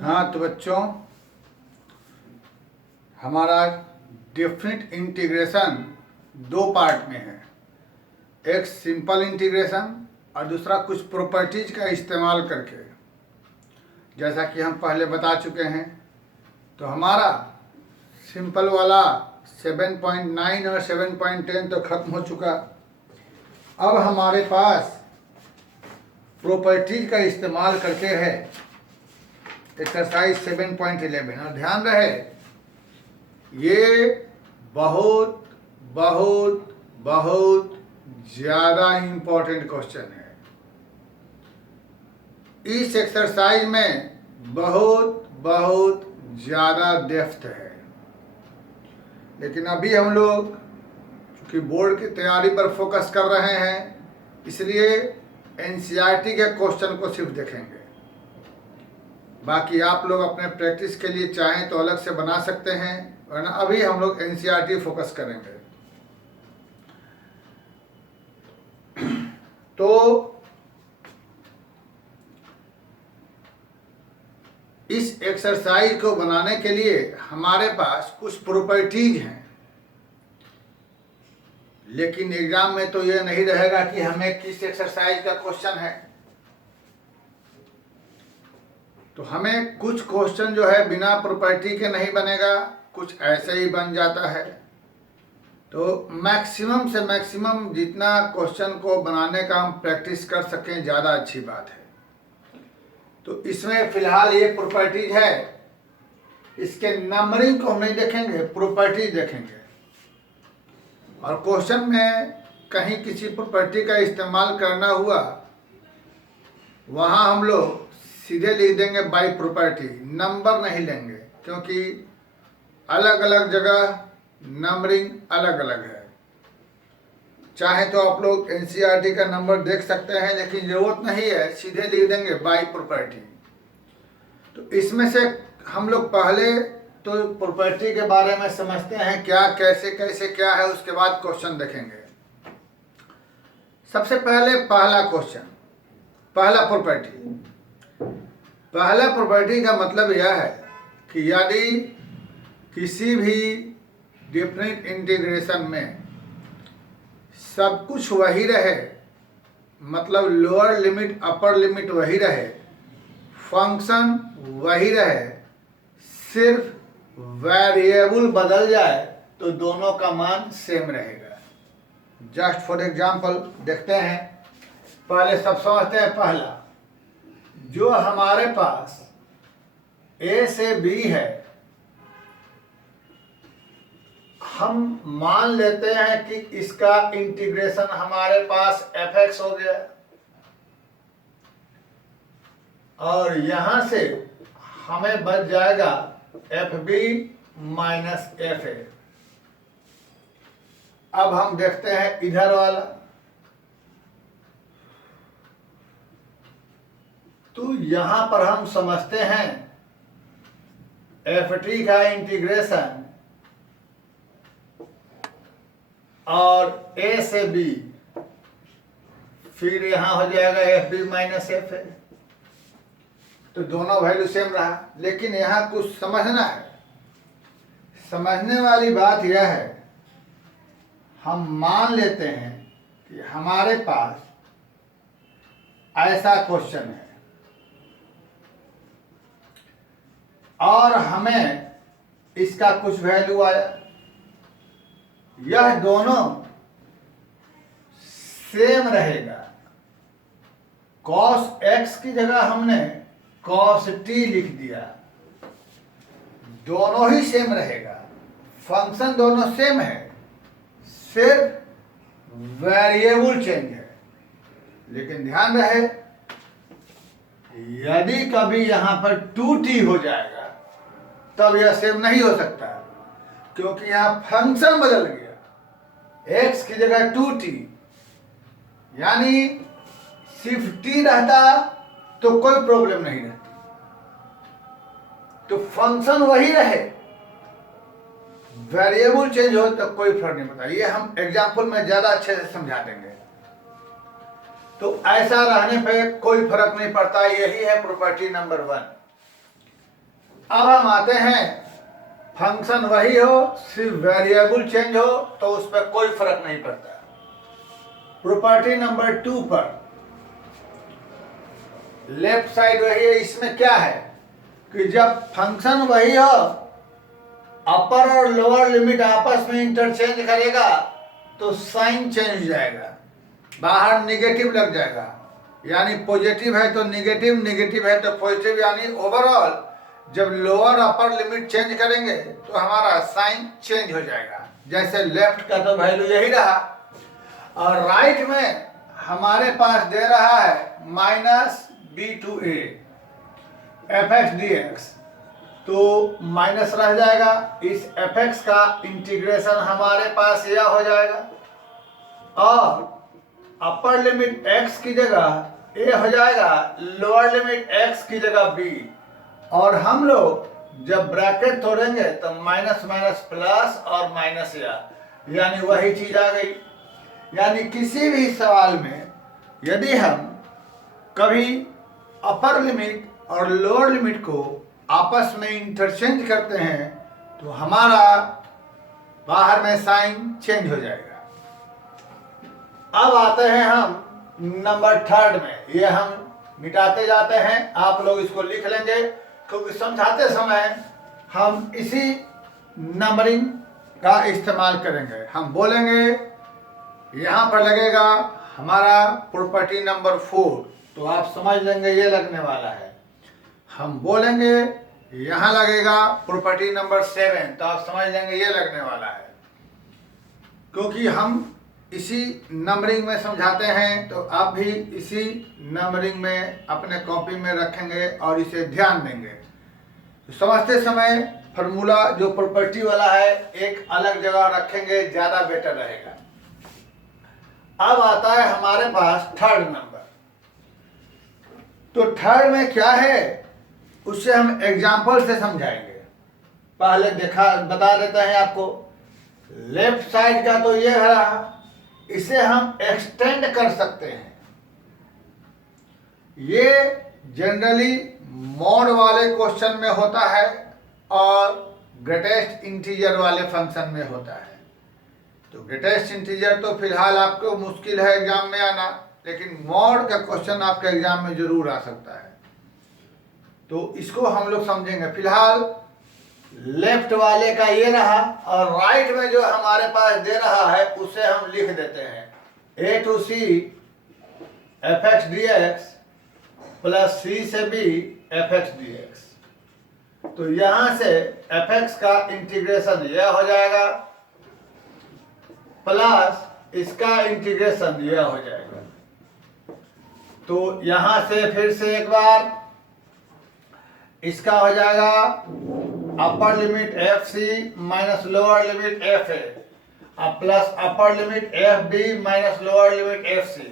हाँ तो बच्चों, हमारा डेफिनेट इंटीग्रेशन दो पार्ट में है। एक सिंपल इंटीग्रेशन और दूसरा कुछ प्रॉपर्टीज का इस्तेमाल करके। जैसा कि हम पहले बता चुके हैं, तो हमारा सिंपल वाला 7.9 और 7.10 तो खत्म हो चुका। अब हमारे पास प्रॉपर्टीज का इस्तेमाल करके है एक्सरसाइज 7.11। और ध्यान रहे, ये बहुत बहुत बहुत ज़्यादा इम्पोर्टेंट क्वेश्चन है। इस एक्सरसाइज में बहुत बहुत ज़्यादा डेप्थ है, लेकिन अभी हम लोग चूँकि बोर्ड की तैयारी पर फोकस कर रहे हैं, इसलिए एनसीईआरटी के क्वेश्चन को सिर्फ देखेंगे। बाकी आप लोग अपने प्रैक्टिस के लिए चाहें तो अलग से बना सकते हैं, वरना अभी हम लोग एनसीईआरटी फोकस करेंगे। तो इस एक्सरसाइज को बनाने के लिए हमारे पास कुछ प्रॉपर्टीज हैं, लेकिन एग्जाम में तो ये नहीं रहेगा कि हमें किस एक्सरसाइज का क्वेश्चन है। तो हमें कुछ क्वेश्चन जो है बिना प्रॉपर्टी के नहीं बनेगा, कुछ ऐसे ही बन जाता है। तो मैक्सिमम से मैक्सिमम जितना क्वेश्चन को बनाने का हम प्रैक्टिस कर सकें, ज़्यादा अच्छी बात है। तो इसमें फिलहाल ये प्रॉपर्टीज है, इसके नंबरिंग को हम नहीं देखेंगे, प्रॉपर्टीज देखेंगे। और क्वेश्चन में कहीं किसी प्रॉपर्टी का इस्तेमाल करना हुआ, वहाँ हम लोग सीधे लिख देंगे बाय प्रॉपर्टी, नंबर नहीं लेंगे, क्योंकि अलग अलग जगह नंबरिंग अलग अलग है। चाहे तो आप लोग एनसीईआरटी का नंबर देख सकते हैं, लेकिन ज़रूरत नहीं है, सीधे लिख देंगे बाय प्रॉपर्टी। तो इसमें से हम लोग पहले तो प्रॉपर्टी के बारे में समझते हैं, क्या कैसे कैसे क्या है, उसके बाद क्वेश्चन देखेंगे। सबसे पहले पहला क्वेश्चन, पहला प्रॉपर्टी का मतलब यह है कि यदि किसी भी डेफिनेट इंटीग्रेशन में सब कुछ वही रहे, मतलब लोअर लिमिट अपर लिमिट वही रहे, फंक्शन वही रहे, सिर्फ वेरिएबल बदल जाए, तो दोनों का मान सेम रहेगा। जस्ट फॉर एग्जांपल देखते हैं। पहले सब समझते हैं। पहला, जो हमारे पास ए से बी है, हम मान लेते हैं कि इसका इंटीग्रेशन हमारे पास fx हो गया, और यहां से हमें बच जाएगा fb माइनस fa। अब हम देखते हैं इधर वाला। तो यहां पर हम समझते हैं ft का इंटीग्रेशन और a से b, फिर यहां हो जाएगा fb माइनस fa। तो दोनों वैल्यू सेम रहा, लेकिन यहां कुछ समझना है। समझने वाली बात यह है, हम मान लेते हैं कि हमारे पास ऐसा क्वेश्चन है और हमें इसका कुछ वैल्यू आया। यह दोनों सेम रहेगा। cos x की जगह हमने cos t लिख दिया, दोनों ही सेम रहेगा, फंक्शन दोनों सेम है, सिर्फ वेरिएबल चेंज है। लेकिन ध्यान रहे, यदि कभी यहां पर 2t हो जाएगा तब यह सेम नहीं हो सकता, क्योंकि यहां फंक्शन बदल गया। x की जगह 2t, यानी सिर्फ t रहता तो कोई प्रॉब्लम नहीं रहती। तो फंक्शन वही रहे, वेरिएबल चेंज हो तो कोई फर्क नहीं पड़ता। ये हम एग्जाम्पल में ज्यादा अच्छे से समझा देंगे। तो ऐसा रहने पे कोई फर्क नहीं पड़ता। यही है प्रॉपर्टी नंबर 1। अब हम आते हैं, फंक्शन वही हो, सिर्फ वेरिएबल चेंज हो तो उस पर कोई फर्क नहीं पड़ता। प्रॉपर्टी नंबर 2 पर लेफ्ट साइड वही है। इसमें क्या है कि जब फंक्शन वही हो, अपर और लोअर लिमिट आपस में इंटरचेंज करेगा तो साइन चेंज हो जाएगा, बाहर निगेटिव लग जाएगा। यानी पॉजिटिव है तो निगेटिव, निगेटिव है तो पॉजिटिव। यानी ओवरऑल जब लोअर अपर लिमिट चेंज करेंगे तो हमारा साइन चेंज हो जाएगा। जैसे लेफ्ट का तो वैल्यू यही रहा, और राइट में हमारे पास दे रहा है माइनस b/a fx dx, तो माइनस रह जाएगा। इस fx का इंटीग्रेशन हमारे पास यह हो जाएगा, और अपर लिमिट x की जगह a हो जाएगा, लोअर लिमिट x की जगह b। और हम लोग जब ब्रैकेट तोड़ेंगे तो माइनस माइनस प्लस और माइनस यानी वही चीज आ गई। यानी किसी भी सवाल में यदि हम कभी अपर लिमिट और लोअर लिमिट को आपस में इंटरचेंज करते हैं तो हमारा बाहर में साइन चेंज हो जाएगा। अब आते हैं हम नंबर 3 में। ये हम मिटाते जाते हैं, आप लोग इसको लिख लेंगे क्योंकि समझाते समय हम इसी नंबरिंग का इस्तेमाल करेंगे। हम बोलेंगे यहाँ पर लगेगा हमारा प्रॉपर्टी नंबर 4, तो आप समझ लेंगे ये लगने वाला है। हम बोलेंगे यहाँ लगेगा प्रॉपर्टी नंबर 7, तो आप समझ लेंगे ये लगने वाला है। क्योंकि हम इसी नंबरिंग में समझाते हैं तो आप भी इसी नंबरिंग में अपने कॉपी में रखेंगे और इसे ध्यान देंगे। तो समझते समय फार्मूला जो प्रॉपर्टी वाला है एक अलग जगह रखेंगे, ज़्यादा बेटर रहेगा। अब आता है हमारे पास 3rd नंबर। तो 3rd में क्या है उससे हम एग्जाम्पल से समझाएंगे। पहले बता देते हैं आपको। लेफ्ट साइड का तो ये रहा, इसे हम एक्सटेंड कर सकते हैं। ये जनरली मॉड वाले क्वेश्चन में होता है और ग्रेटेस्ट इंटीजर वाले फंक्शन में होता है। तो ग्रेटेस्ट इंटीजर तो फिलहाल आपको मुश्किल है एग्जाम में आना, लेकिन मॉड का क्वेश्चन आपके एग्जाम में जरूर आ सकता है। तो इसको हम लोग समझेंगे। फिलहाल लेफ्ट वाले का ये रहा, और राइट में जो हमारे पास दे रहा है उसे हम लिख देते हैं a to c fx dx plus c से b fx dx। तो यहां से fx का इंटीग्रेशन यह हो जाएगा, प्लस इसका इंटीग्रेशन यह हो जाएगा। तो यहां से फिर से एक बार इसका हो जाएगा upper limit F C minus lower limit F A plus upper limit F B minus lower limit F C.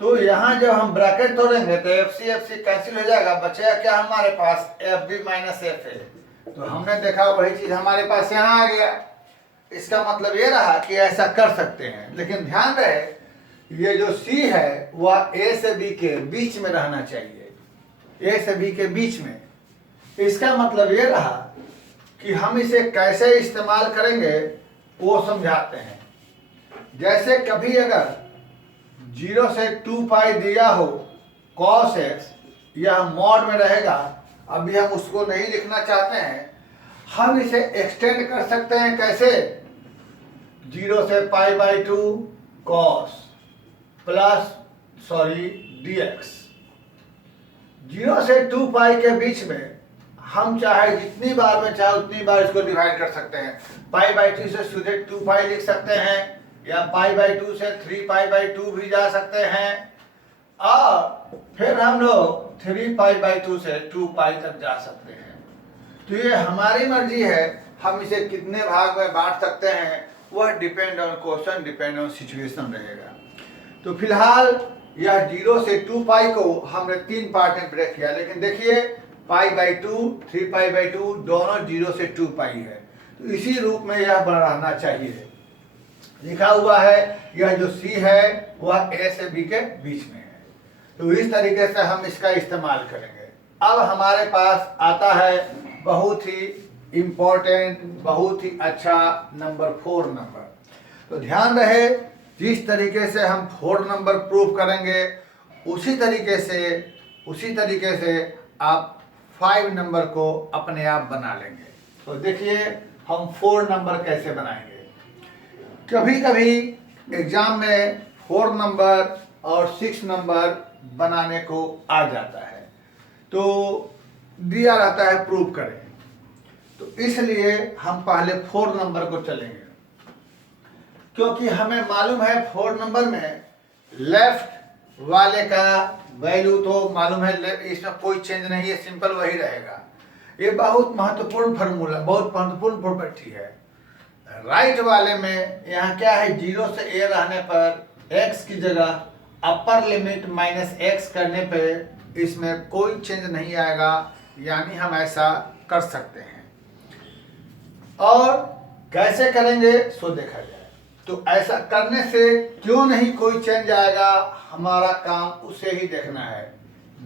तो यहाँ जब हम ब्रैकेट तोड़ेंगे तो एफ सी कैंसिल हो जाएगा, बचेगा क्या हमारे पास F B minus F A. तो हमने देखा वही चीज हमारे पास यहाँ आ गया। इसका मतलब ये रहा कि ऐसा कर सकते हैं, लेकिन ध्यान रहे ये जो सी है वह ए से बी के बीच में रहना चाहिए, ए से बी के बीच में। इसका मतलब ये रहा कि हम इसे कैसे इस्तेमाल करेंगे वो समझाते हैं। जैसे कभी अगर 0 से 2 पाई दिया हो cos x, यह मॉड में रहेगा। अभी हम उसको नहीं लिखना चाहते हैं, हम इसे एक्सटेंड कर सकते हैं। कैसे? 0 से π/2 cos dx। 0 से 2 पाई के बीच में हम चाहे जितनी बार में चाहे उतनी बार इसको डिवाइड कर सकते हैं। π/2 से सीधे 2 पाई लिख सकते हैं, या π/2 से 3π/2 भी जा सकते हैं, और फिर हम लोग 3π/2 से 2 पाई तक जा सकते हैं। तो ये हमारी मर्जी है, हम इसे कितने भाग में बांट सकते हैं वह depend on question, depend on situation रहेगा। तो फिलहाल यह 0 से 2 पाई को हमने 3 पार्ट में ब्रेक किया, लेकिन देखिए π/2 3π/2 दोनों 0 से 2 पाई है। तो इसी रूप में यह रहना चाहिए। लिखा हुआ है यह जो C है वह A से B के बीच में है। तो इस तरीके से हम इसका इस्तेमाल करेंगे। अब हमारे पास आता है बहुत ही इम्पोर्टेंट, बहुत ही अच्छा नंबर 4 नंबर। तो ध्यान रहे, जिस तरीके से हम 4 नंबर प्रूव करेंगे उसी तरीके से आप 5 नंबर को अपने आप बना लेंगे। तो देखिए हम 4 नंबर कैसे बनाएंगे। कभी कभी एग्जाम में 4 नंबर और 6 नंबर बनाने को आ जाता है, तो दिया रहता है प्रूव करें, तो इसलिए हम पहले 4 नंबर को चलेंगे, क्योंकि हमें मालूम है 4 नंबर में लेफ्ट वाले का वैल्यू तो मालूम है, इसमें कोई चेंज नहीं है, सिंपल वही रहेगा। ये बहुत महत्वपूर्ण फार्मूला, बहुत महत्वपूर्ण प्रॉपर्टी है। राइट वाले में यहाँ क्या है, 0 से a रहने पर x की जगह अपर लिमिट माइनस x करने पे इसमें कोई चेंज नहीं आएगा, यानी हम ऐसा कर सकते हैं। और कैसे करेंगे सो देखा जाए। तो ऐसा करने से क्यों नहीं कोई चेंज आएगा, हमारा काम उसे ही देखना है।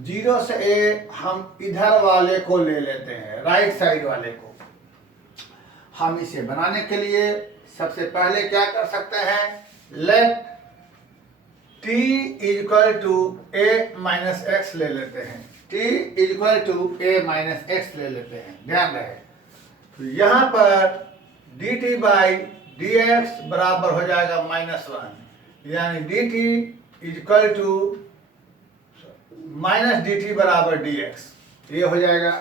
0 से a हम इधर वाले को ले लेते हैं, राइट साइड वाले को। हम इसे बनाने के लिए सबसे पहले क्या कर सकते हैं, let t equal to a minus x ले लेते हैं, t equal to a minus x ले लेते हैं। ध्यान रहे, तो यहाँ पर dt बाई dx बराबर हो जाएगा -1, यानी dt equal to minus dt बराबर dx, ये हो जाएगा।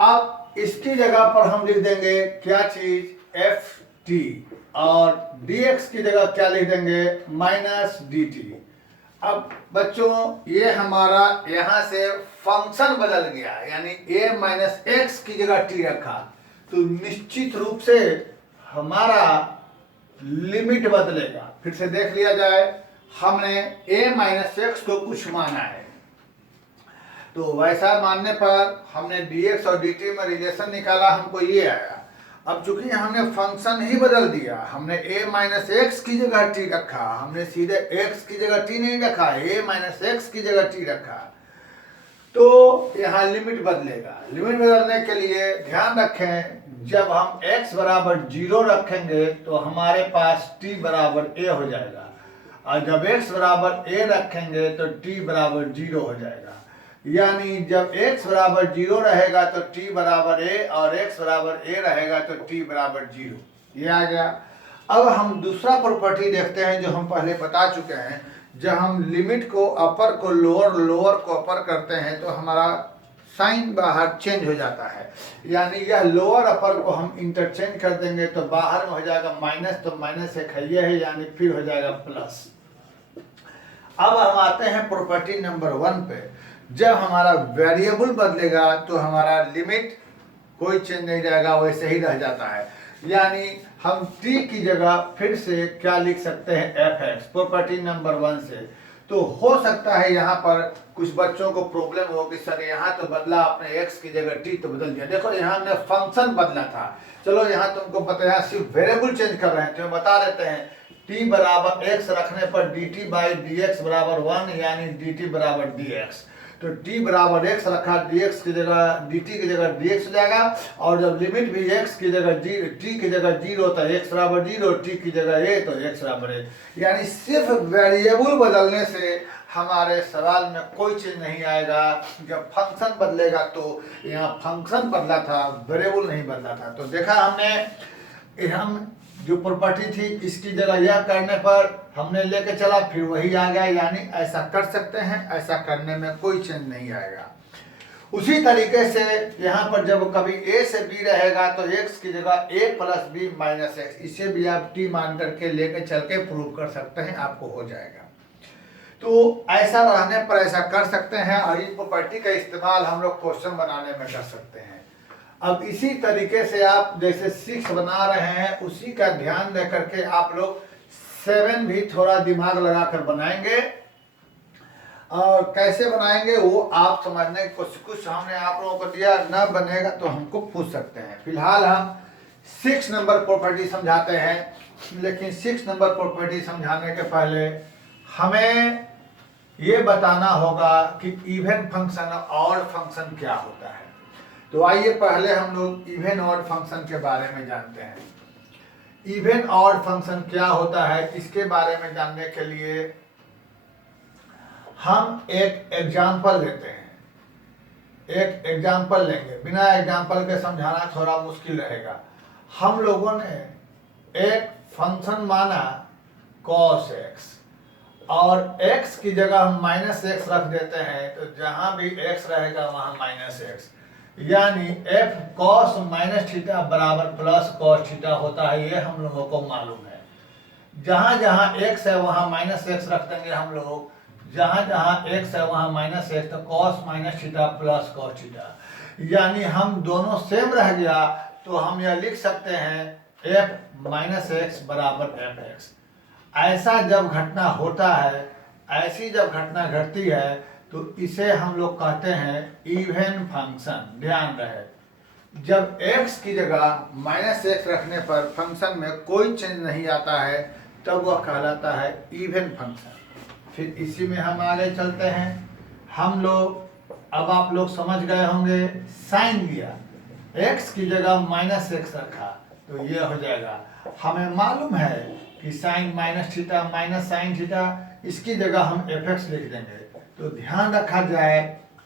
अब इसकी जगह पर हम लिख देंगे क्या चीज, ft, और dx की जगह क्या लिख देंगे, माइनस dt। अब बच्चों ये हमारा यहाँ से फंक्शन बदल गया, यानी a माइनस एक्स की जगह t रखा, तो निश्चित रूप से हमारा लिमिट बदलेगा। फिर से देख लिया जाए, हमने a माइनस एक्स को कुछ माना है, तो वैसा मानने पर हमने dx और dt में रिलेशन निकाला, हमको ये आया। अब चूंकि हमने फंक्शन ही बदल दिया, हमने a माइनस एक्स की जगह t रखा, हमने सीधे x की जगह t नहीं रखा, a माइनस एक्स की जगह t रखा, तो यहाँ लिमिट बदलेगा। लिमिट बदलने के लिए ध्यान रखें, जब हम x बराबर 0 रखेंगे तो हमारे पास t बराबर a हो जाएगा, और जब x बराबर a रखेंगे तो t बराबर 0 हो जाएगा। यानी जब x बराबर 0 रहेगा तो t बराबर a, और x बराबर a रहेगा तो t बराबर 0, ये आ गया। अब हम दूसरा प्रॉपर्टी देखते हैं जो हम पहले बता चुके हैं। जब हम लिमिट को अपर को लोअर, लोअर को अपर करते हैं तो हमारा साइन बाहर चेंज हो जाता है, यानी यह लोअर अपर को हम इंटरचेंज कर देंगे तो बाहर में हो जाएगा माइनस, तो माइनस एक है, यानी फिर हो जाएगा प्लस। अब हम आते हैं प्रॉपर्टी नंबर 1 पे। जब हमारा वेरिएबल बदलेगा तो हमारा लिमिट कोई चेंज नहीं रहेगा, वैसे ही रह जाता है, यानी हम t की जगह फिर से क्या लिख सकते हैं, fx, प्रॉपर्टी नंबर 1 से। तो हो सकता है यहाँ पर कुछ बच्चों को प्रॉब्लम हो कि सर यहाँ तो बदला आपने x की जगह t तो बदल दिया। देखो यहाँ हमने फंक्शन बदला था, चलो यहाँ तुमको बताया सिर्फ वेरिएबल चेंज कर रहे हैं, तो बता देते हैं t बराबर x रखने पर dt बाई dx बराबर 1, यानी dt बराबर dx। तो t बराबर x रखा, dx की जगह dt की जगह dx हो जाएगा, और जब लिमिट भी x की जगह t की जगह 0 तो x बराबर 0, t की जगह a तो x बराबर a। यानी सिर्फ वेरिएबल बदलने से हमारे सवाल में कोई चीज नहीं आएगा। जब फंक्शन बदलेगा तो यहाँ फंक्शन बदला था, वेरिएबल नहीं बदला था। तो देखा हमने, हम जो प्रॉपर्टी थी इसकी जगह यह करने पर हमने लेके चला, फिर वही आ गया, यानी ऐसा कर सकते हैं, ऐसा करने में कोई चेंज नहीं आएगा। उसी तरीके से यहाँ पर जब कभी a से b रहेगा तो x की जगह a plus b minus x, इसे भी आप t मान करके लेके चल के प्रूव कर सकते हैं, आपको हो जाएगा। तो ऐसा रहने पर ऐसा कर सकते हैं, और इस प्रॉपर्टी का इस्तेमाल हम लोग क्वेश्चन बनाने में कर सकते हैं। अब इसी तरीके से आप जैसे 6 बना रहे हैं, उसी का ध्यान दे करके आप लोग 7 भी थोड़ा दिमाग लगाकर बनाएंगे, और कैसे बनाएंगे वो आप समझने की कोशिश, कुछ हमने आप लोगों को दिया, न बनेगा तो हमको पूछ सकते हैं। फिलहाल हम 6 नंबर प्रॉपर्टी समझाते हैं, लेकिन 6 नंबर प्रॉपर्टी समझाने के पहले हमें ये बताना होगा कि इवन फंक्शन और ऑड फंक्शन क्या होता है। तो तो आइए पहले हम लोग इवन ऑड फंक्शन के बारे में जानते हैं। इवन ऑड फंक्शन क्या होता है, इसके बारे में जानने के लिए हम एक एग्जाम्पल लेते हैं। एक एग्जाम्पल लेंगे, बिना एग्जाम्पल के समझाना थोड़ा मुश्किल रहेगा। हम लोगों ने एक फंक्शन माना cos x, और x की जगह हम -x रख देते हैं, तो जहां भी x रहेगा वहां -x, यानी f cos -थीटा बराबर प्लस cos थीटा होता है, ये हम लोगों को मालूम है। जहां जहां x है वहां -x रख देंगे हम लोग, जहां जहां x है वहां -x, तो cos theta plus cos theta, यानी हम दोनों सेम रह गया, तो हम यह लिख सकते हैं f -x बराबर fx। ऐसा जब घटना होता है, ऐसी जब घटना घटती है, तो इसे हम लोग कहते हैं इवन फंक्शन। ध्यान रहे, जब x की जगह -x रखने पर फंक्शन में कोई चेंज नहीं आता है, तब वह कहलाता है इवन फंक्शन। फिर इसी में हम आगे चलते हैं। हम लोग, अब आप लोग समझ गए होंगे, साइन लिया, x की जगह -x रखा, तो ये हो जाएगा। हमें मालूम है कि sine -theta minus sine theta, इसकी जगह हम fx लिख देंगे। तो ध्यान रखा जाए,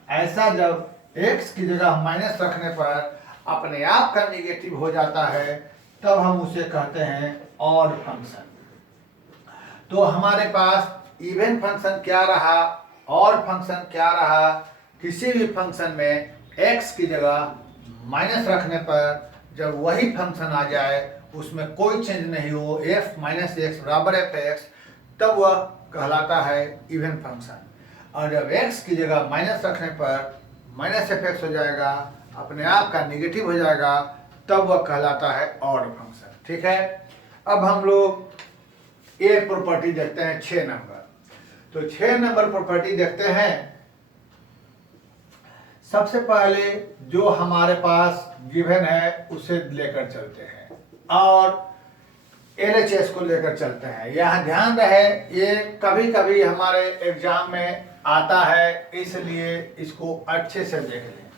ऐसा जब x की जगह माइनस रखने पर अपने आप का निगेटिव हो जाता है, तब हम उसे कहते हैं ऑड फंक्शन। तो हमारे पास इवन फंक्शन क्या रहा, ऑड फंक्शन क्या रहा। किसी भी फंक्शन में x की जगह माइनस रखने पर जब वही फंक्शन आ जाए, उसमें कोई चेंज नहीं हो, f -x बराबर fx, तब वह कहलाता है इवन फंक्शन। और जब x की जगह माइनस रखने पर -fx हो जाएगा, अपने आप का निगेटिव हो जाएगा, तब वह कहलाता है ऑड फंक्शन। ठीक है, अब हम लोग एक प्रॉपर्टी देखते हैं, 6 नंबर। तो 6 नंबर प्रॉपर्टी देखते हैं। सबसे पहले जो हमारे पास गिवन है उसे लेकर चलते हैं और LHS को लेकर चलते हैं। यहाँ ध्यान रहे, ये कभी कभी हमारे एग्जाम में आता है, इसलिए इसको अच्छे से देख लें।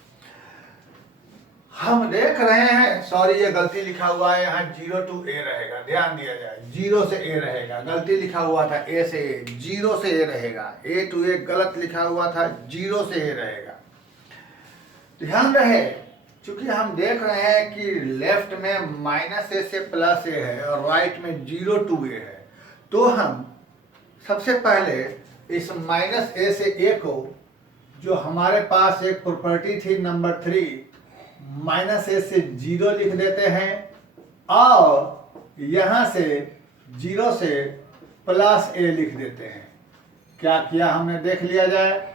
हम देख रहे हैं, सॉरी ये गलती लिखा हुआ है, यहाँ 0 to a रहेगा, ध्यान दिया जाए, 0 से a रहेगा। गलती लिखा हुआ था a से a, 0 से a रहेगा। a to a गलत लिखा हुआ था, 0 से a रहेगा। ध्यान रहे, चूंकि हम देख रहे हैं कि लेफ्ट में -a से +a है और राइट में 0 to a है, तो हम सबसे पहले इस -a से a को, जो हमारे पास एक प्रॉपर्टी थी नंबर 3, -a से 0 लिख देते हैं, और यहाँ से 0 से +a लिख देते हैं। क्या किया हमने, देख लिया जाए।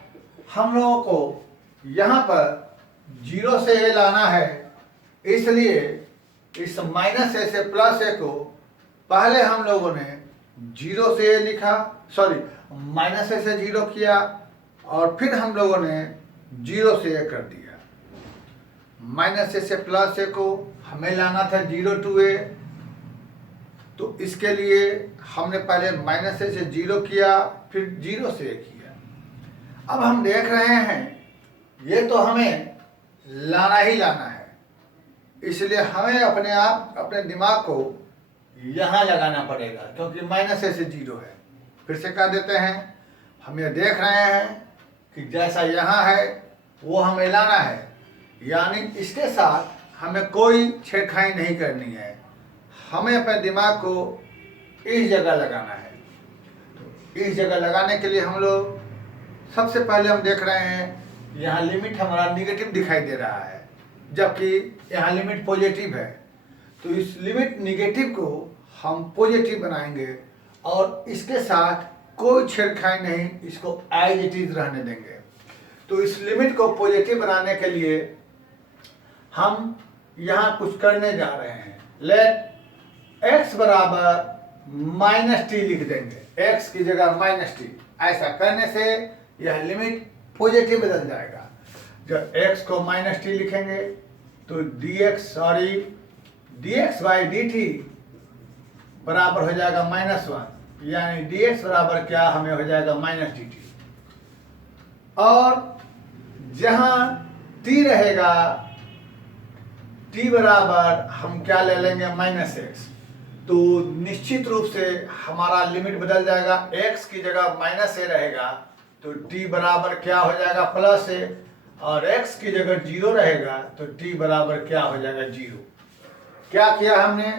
हम लोगों को यहाँ पर 0 से a लाना है, इसलिए इस -a से +a को पहले हम लोगों ने 0 से a लिखा, सॉरी -a से 0 किया, और फिर हम लोगों ने 0 से a कर दिया। -a से +a को हमें लाना था 0 to a, तो इसके लिए हमने पहले -a से 0 किया, फिर 0 से a किया। अब हम देख रहे हैं ये तो हमें लाना ही लाना है, इसलिए हमें अपने आप अपने दिमाग को यहाँ लगाना पड़ेगा, क्योंकि -a से 0 है। फिर से कह देते हैं, हम ये देख रहे हैं कि जैसा यहाँ है वो हमें लाना है, यानी इसके साथ हमें कोई छेड़खानी नहीं करनी है, हमें अपने दिमाग को इस जगह लगाना है। तो इस जगह लगाने के लिए हम लोग सबसे पहले हम देख रहे हैं यहाँ लिमिट हमारा निगेटिव दिखाई दे रहा है, जबकि यहाँ लिमिट पॉजिटिव है। तो इस लिमिट निगेटिव को हम पॉजिटिव बनाएंगे और इसके साथ कोई छेड़खानी नहीं, इसको एज इट इज रहने देंगे। तो इस लिमिट को पॉजिटिव बनाने के लिए हम यहाँ कुछ करने जा रहे हैं। लेट x बराबर -t लिख देंगे, x की जगह -t। ऐसा करने से यह लिमिट पॉजिटिव बदल जाएगा। जब x को -t लिखेंगे तो dx/dt बराबर हो जाएगा -1, यानी dx बराबर क्या, हमें हो जाएगा -dt। और जहाँ t रहेगा t बराबर हम क्या ले लेंगे -x, तो निश्चित रूप से हमारा लिमिट बदल जाएगा, x की जगह -a रहेगा तो t बराबर क्या हो जाएगा +a, और x की जगह 0 रहेगा तो t बराबर क्या हो जाएगा 0। क्या किया हमने,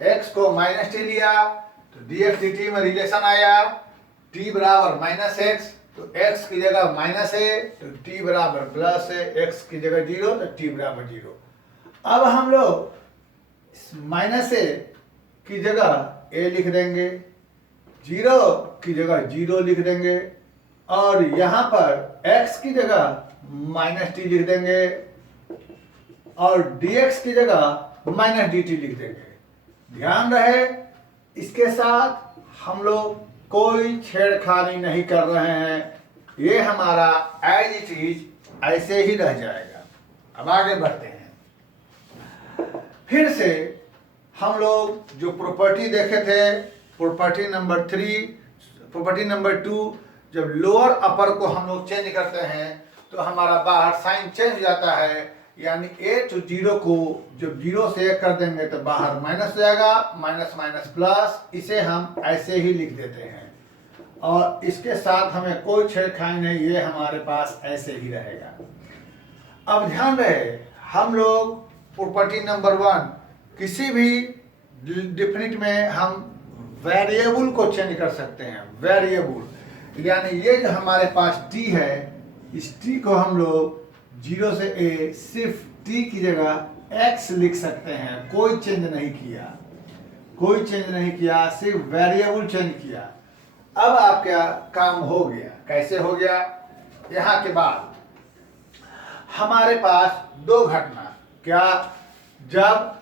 x को -t लिया तो dx dt में रिलेशन आया, t बराबर -x तो x की जगह -a तो t बराबर +a, x की जगह 0 तो t बराबर 0। अब हम लोग -a की जगह a लिख देंगे, 0 की जगह 0 लिख देंगे, और यहाँ पर x की जगह -t लिख देंगे और dx की जगह -dt लिख देंगे। ध्यान रहे इसके साथ हम लोग कोई छेड़खानी नहीं कर रहे हैं, ये हमारा एज इट इज ऐसे ही रह जाएगा। अब आगे बढ़ते हैं। फिर से हम लोग जो प्रॉपर्टी देखे थे, प्रॉपर्टी नंबर 3, प्रॉपर्टी नंबर 2, जब लोअर अपर को हम लोग चेंज करते हैं तो हमारा बाहर साइन चेंज हो जाता है, यानी a to 0 को जब 0 से 1 कर देंगे तो बाहर माइनस हो जाएगा, माइनस माइनस प्लस, इसे हम ऐसे ही लिख देते हैं और इसके साथ हमें कोई छेड़खानी नहीं, ये हमारे पास ऐसे ही रहेगा। अब ध्यान रहे हम लोग प्रॉपर्टी नंबर 1 किसी भी डिफिनिट में हम वेरिएबल को चेंज कर सकते हैं। वेरिएबल यानी ये जो हमारे पास t है, इस t को हम लोग 0 से a सिर्फ t की जगह x लिख सकते हैं, कोई चेंज नहीं किया, कोई चेंज नहीं किया, सिर्फ वेरिएबल चेंज किया। अब आपका काम हो गया। कैसे हो गया, यहाँ के बाद हमारे पास दो घटना, क्या, जब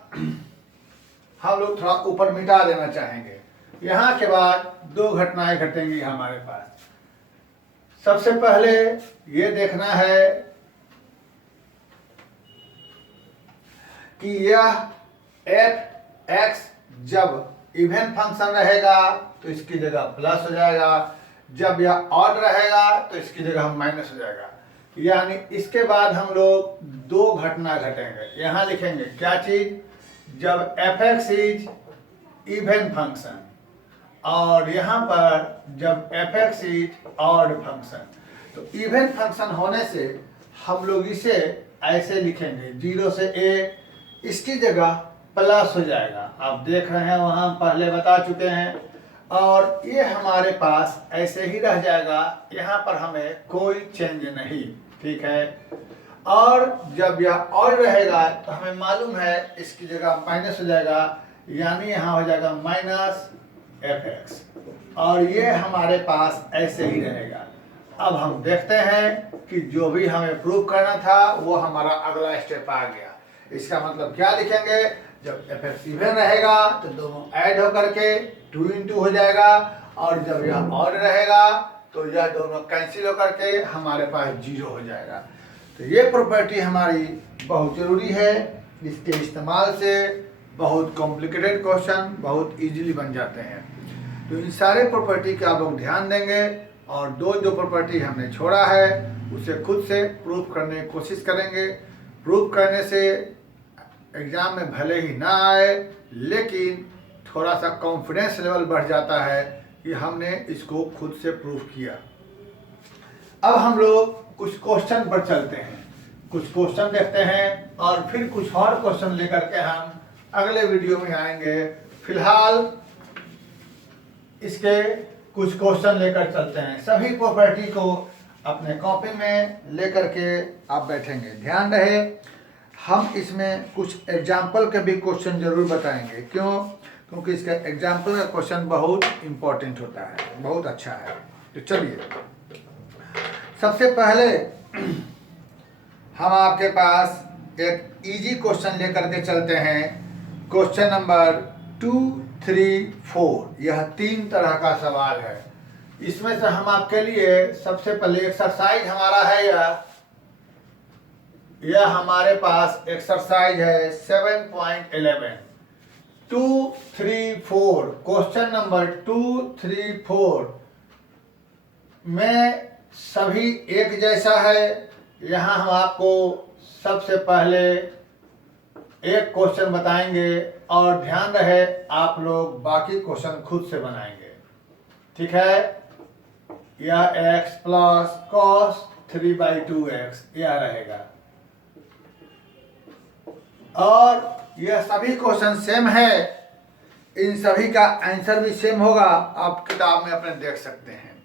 हम लोग थोड़ा ऊपर मिटा देना चाहेंगे, यहाँ के बाद दो घटनाएं घटेंगी हमारे पास। सबसे पहले ये देखना है कि यह f(x) जब इवन फंक्शन रहेगा तो इसकी जगह प्लस हो जाएगा, जब यह ऑड रहेगा तो इसकी जगह हम माइनस हो जाएगा। यानी इसके बाद हम लोग दो घटना घटेंगे। यहाँ लिखेंगे क्या चीज, जब f(x) इज इवन फंक्शन और यहाँ पर जब f(x) इज ऑड फंक्शन। तो इवन फंक्शन होने से हम लोग इसे ऐसे लिखेंगे, 0 से a, इसकी जगह प्लस हो जाएगा। आप देख रहे हैं वहाँ हम पहले बता चुके हैं, और ये हमारे पास ऐसे ही रह जाएगा, यहाँ पर हमें कोई चेंज नहीं, ठीक है। और जब यह और रहेगा तो हमें मालूम है इसकी जगह माइनस हो जाएगा, यानी यहाँ हो जाएगा -f(x) और ये हमारे पास ऐसे ही रहेगा। अब हम देखते हैं कि जो भी हमें प्रूव करना था वो हमारा अगला स्टेप आ गया। इसका मतलब क्या लिखेंगे, जब f(x) इवन रहेगा तो दोनों ऐड होकर के 2 × 2 हो जाएगा, और जब यह ऑड रहेगा तो यह दोनों कैंसिल होकर के हमारे पास 0 हो जाएगा। तो ये प्रॉपर्टी हमारी बहुत ज़रूरी है, इसके इस्तेमाल से बहुत कॉम्प्लिकेटेड क्वेश्चन बहुत इजीली बन जाते हैं। तो इन सारे प्रॉपर्टी का आप लोग ध्यान देंगे, और जो प्रॉपर्टी हमने छोड़ा है उसे खुद से प्रूव करने की कोशिश करेंगे। प्रूव करने से एग्ज़ाम में भले ही ना आए, लेकिन थोड़ा सा कॉन्फिडेंस लेवल बढ़ जाता है कि हमने इसको खुद से प्रूव किया। अब हम लोग कुछ क्वेश्चन पर चलते हैं, कुछ क्वेश्चन देखते हैं और फिर कुछ और क्वेश्चन लेकर के हम अगले वीडियो में आएंगे। फिलहाल इसके कुछ क्वेश्चन लेकर चलते हैं। सभी प्रॉपर्टी को अपने कॉपी में लेकर के आप बैठेंगे। ध्यान रहे हम इसमें कुछ एग्जाम्पल के भी क्वेश्चन जरूर बताएंगे। क्यों? क्योंकि इसका एग्जाम्पल का क्वेश्चन बहुत इम्पोर्टेंट होता है, बहुत अच्छा है। तो चलिए सबसे पहले हम आपके पास एक इजी क्वेश्चन लेकर के चलते हैं। क्वेश्चन नंबर 2, 3, 4, यह 3 तरह का सवाल है। इसमें से हम आपके लिए सबसे पहले एक्सरसाइज हमारा है, यह हमारे पास एक्सरसाइज है 7.11 2, 3, 4। क्वेश्चन नंबर 2, 3, 4 में सभी एक जैसा है। यहाँ हम आपको सबसे पहले एक क्वेश्चन बताएंगे और ध्यान रहे आप लोग बाकी क्वेश्चन खुद से बनाएंगे, ठीक है। यह x प्लस कॉस 3/2x यह रहेगा, और यह सभी क्वेश्चन सेम है, इन सभी का आंसर भी सेम होगा, आप किताब में अपने देख सकते हैं।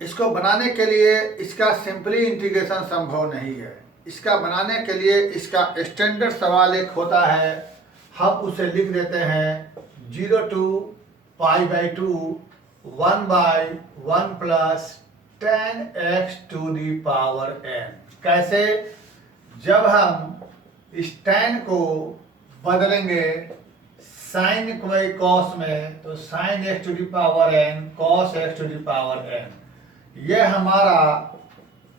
इसको बनाने के लिए इसका सिंपली इंटीग्रेशन संभव नहीं है। इसका बनाने के लिए इसका स्टैंडर्ड सवाल एक होता है, हम उसे लिख देते हैं 0 to π/2 1/1 plus 10x to the power n। कैसे? जब हम इस tan को बदलेंगे साइन कॉस में, तो sign x to the power n cos x to the power n, यह हमारा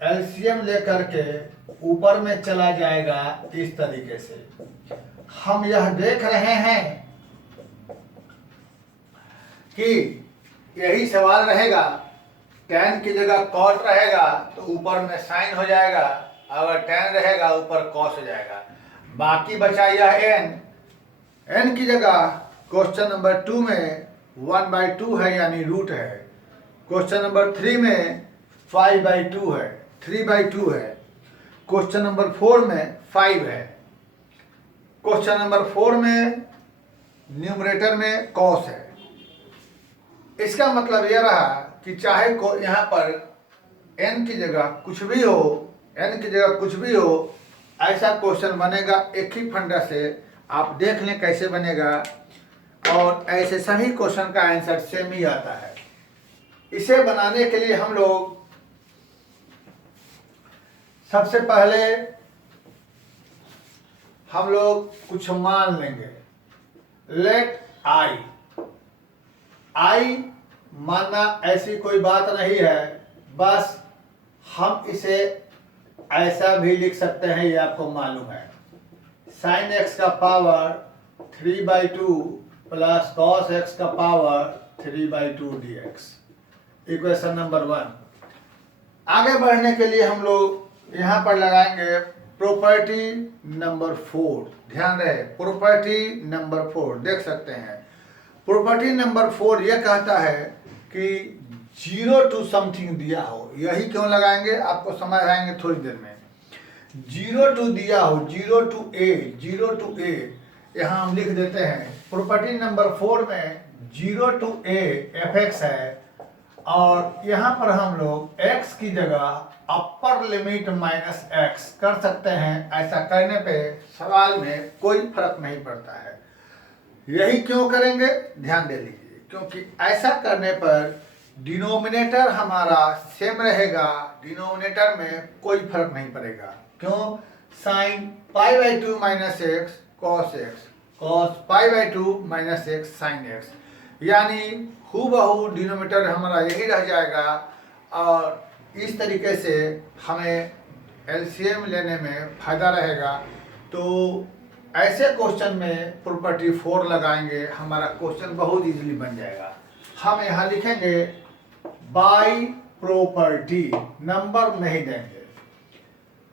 एलसीएम लेकर के ऊपर में चला जाएगा इस तरीके से। हम यह देख रहे हैं कि यही सवाल रहेगा, tan की जगह cot रहेगा तो ऊपर में साइन हो जाएगा, अगर tan रहेगा ऊपर cos हो जाएगा। बाकी बचा यह n की जगह क्वेश्चन नंबर 2 में 1/2 है यानी रूट है, क्वेश्चन नंबर 3 में 5/2 है, 3/2 है, क्वेश्चन नंबर 4 में 5 है, क्वेश्चन नंबर 4 में न्यूमरेटर में cos है। इसका मतलब यह रहा कि चाहे को यहाँ पर n की जगह कुछ भी हो, n की जगह कुछ भी हो, ऐसा क्वेश्चन बनेगा एक ही फंडा से। आप देख लें कैसे बनेगा, और ऐसे सभी क्वेश्चन का आंसर सेम ही आता है। इसे बनाने के लिए हम लोग सबसे पहले हम लोग कुछ मान लेंगे। लेट आई मानना ऐसी कोई बात नहीं है, बस हम इसे ऐसा भी लिख सकते हैं, ये आपको मालूम है। साइन x का पावर 3/2 प्लस कॉस x का पावर 3/2 dx, इक्वेशन नंबर 1। आगे बढ़ने के लिए हम लोग यहाँ पर लगाएंगे प्रॉपर्टी नंबर 4। ध्यान रहे, प्रॉपर्टी नंबर 4 देख सकते हैं। प्रॉपर्टी नंबर 4 यह कहता है कि 0 to समथिंग दिया हो, यही क्यों लगाएंगे आपको समझ आएंगे थोड़ी देर में। 0 to दिया हो, 0 to a यहाँ हम लिख देते हैं। प्रॉपर्टी नंबर 4 में 0 to a fx है, और यहाँ पर हम लोग x की जगह अपर लिमिट माइनस x कर सकते हैं। ऐसा करने पे सवाल में कोई फर्क नहीं पड़ता है। यही क्यों करेंगे, ध्यान दे लीजिए, क्योंकि ऐसा करने पर डिनोमिनेटर हमारा सेम रहेगा, डिनोमिनेटर में कोई फर्क नहीं पड़ेगा। क्यों? Sine π/2 minus x cos x, cos π/2 minus x sine x, यानी हूबहू डिनोमिनेटर हमारा यही रह जाएगा, और इस तरीके से हमें एलसीएम लेने में फायदा रहेगा। तो ऐसे क्वेश्चन में प्रॉपर्टी 4 लगाएंगे, हमारा क्वेश्चन बहुत इजीली बन जाएगा। हम यहाँ लिखेंगे बाय प्रॉपर्टी, नंबर नहीं देंगे।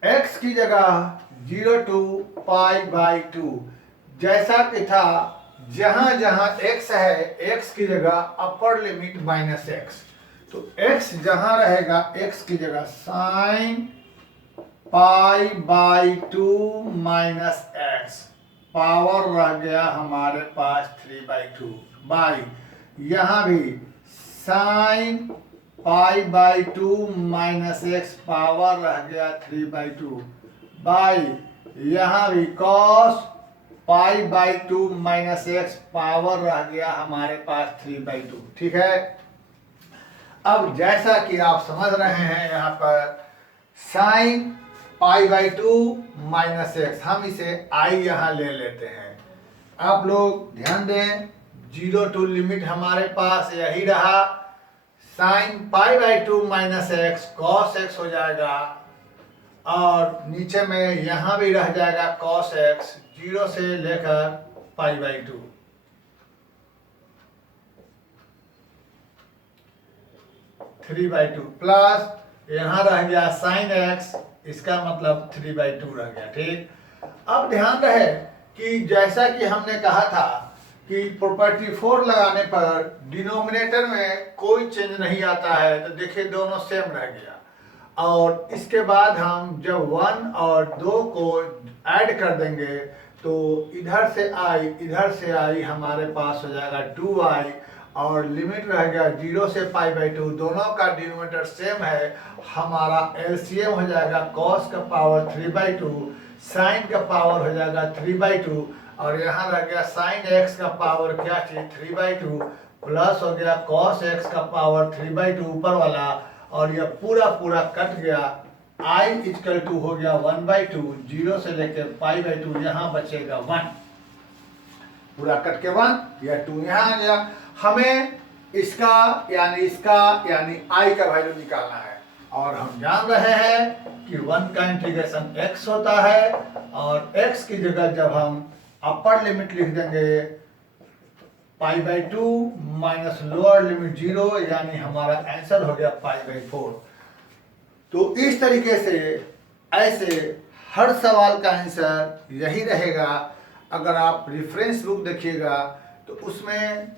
x की जगह 0 to π/2 जैसा कि था, जहां जहां x है x की जगह अपर लिमिट माइनस एक्स, तो x जहां रहेगा x की जगह साइन π/2 माइनस एक्स, पावर रह गया हमारे पास 3/2 बाई, यहाँ भी साइन π/2 माइनस एक्स, पावर रह गया 3/2 बाई, यहाँ भी कॉस π/2 माइनस एक्स, पावर रह गया हमारे पास 3/2। ठीक है, अब जैसा कि आप समझ रहे हैं, यहाँ पर साइन π/2 माइनस एक्स, हम इसे आई यहाँ ले लेते हैं। आप लोग ध्यान दें, 0 to लिमिट हमारे पास यही रहा, sine π/2 minus x cos x हो जाएगा, और नीचे में यहाँ भी रह जाएगा कॉस एक्स, 0 से लेकर π/2। प्लस यहाँ रह गया साइन एक्स, इसका मतलब 3/2 रह गया। ठीक, अब ध्यान रहे कि जैसा कि हमने कहा था कि प्रॉपर्टी 4 लगाने पर डिनोमिनेटर में कोई चेंज नहीं आता है, तो देखिए दोनों सेम रह गया। और इसके बाद हम जब 1 और 2 को ऐड कर देंगे तो इधर से आई हमारे पास हो जाएगा 2i, और लिमिट रह गया 0 से π/2। दोनों का डिनोमिनेटर सेम है, हमारा एलसीएम हो जाएगा cos का पावर 3/2, साइन का पावर हो जाएगा 3/2, और यहाँ रह गया साइन x का पावर क्या थी 3/2, प्लस हो गया cos x का पावर 3/2 ऊपर वाला, और यह पूरा कट गया। I इक्वल टू हो गया 1/2, 0 से लेकर π/2, यहाँ बचेगा 1, पूरा कट के 1, या 2 यहाँ आ गया। हमें इसका यानी I का वैल्यू निकालना है, और हम जान रहे हैं कि 1 का इंटीग्रेशन x होता है, और x की जगह जब हम अपर लिमिट लिख देंगे π/2 माइनस लोअर लिमिट 0, यानी हमारा आंसर हो गया π/4। तो इस तरीके से ऐसे हर सवाल का आंसर यही रहेगा। अगर आप रेफरेंस बुक देखिएगा तो उसमें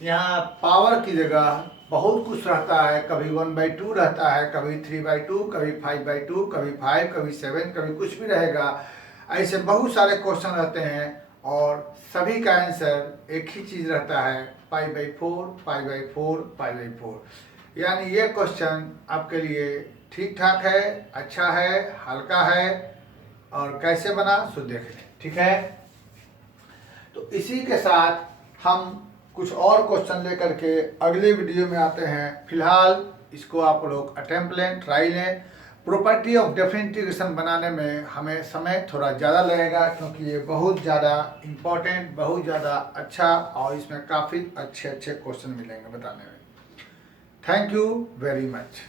यहाँ पावर की जगह बहुत कुछ रहता है, कभी 1/2 रहता है, कभी 3/2, कभी 5/2, कभी 5, कभी 7, कभी कुछ भी रहेगा। ऐसे बहुत सारे क्वेश्चन रहते हैं, और सभी का आंसर एक ही चीज़ रहता है, π/4। यानी ये क्वेश्चन आपके लिए ठीक ठाक है, अच्छा है, हल्का है, और कैसे बना सो देख लें। ठीक है, तो इसी के साथ हम कुछ और क्वेश्चन लेकर के अगले वीडियो में आते हैं। फिलहाल इसको आप लोग अटेम्प्ट लें, ट्राई लें। प्रॉपर्टी ऑफ डेफिनेट इंटीग्रेशन बनाने में हमें समय थोड़ा ज़्यादा लगेगा, क्योंकि ये बहुत ज़्यादा इम्पोर्टेंट, बहुत ज़्यादा अच्छा, और इसमें काफ़ी अच्छे क्वेश्चन मिलेंगे बताने में। Thank you very much.